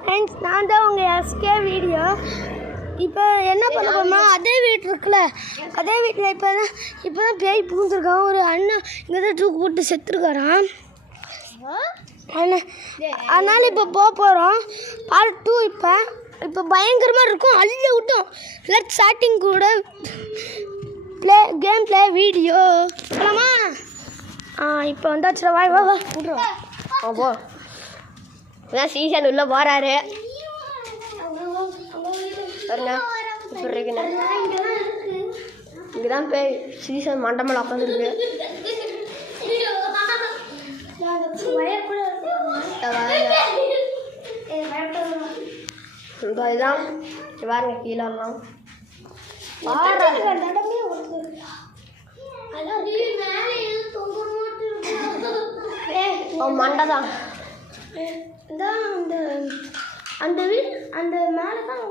Friends, நான் தான் உங்கள் எஸ்கே வீடியோ. இப்போ என்ன பண்ண போகிறோம்னா, அதே வீட்டு இருக்குல்ல, அதே வீட்டில் இப்போ தான் பேய் பூந்துருக்கான். ஒரு அண்ணன் இங்கே தான் தூக்கு போட்டு செத்துருக்காரான். அதனால் இப்போ போகிறோம் பார்ட் 2. இப்போ பயங்கரமாக இருக்கும். அள்ளி விட்டோம். லெட் ஸ்டார்டிங் கூட கேம் ப்ளே வீடியோ போகலாமா? இப்போ வந்தாச்சு. வா வா வா விட்றோம். போ சீசன் உள்ள போறாரு இங்கதான் போய் சீசன் மண்டமல உட்காந்துருக்கு. இதுதான் பாருங்க கீழே எல்லாம் மண்டை தான். அந்த வீடு அந்த மேலே தான்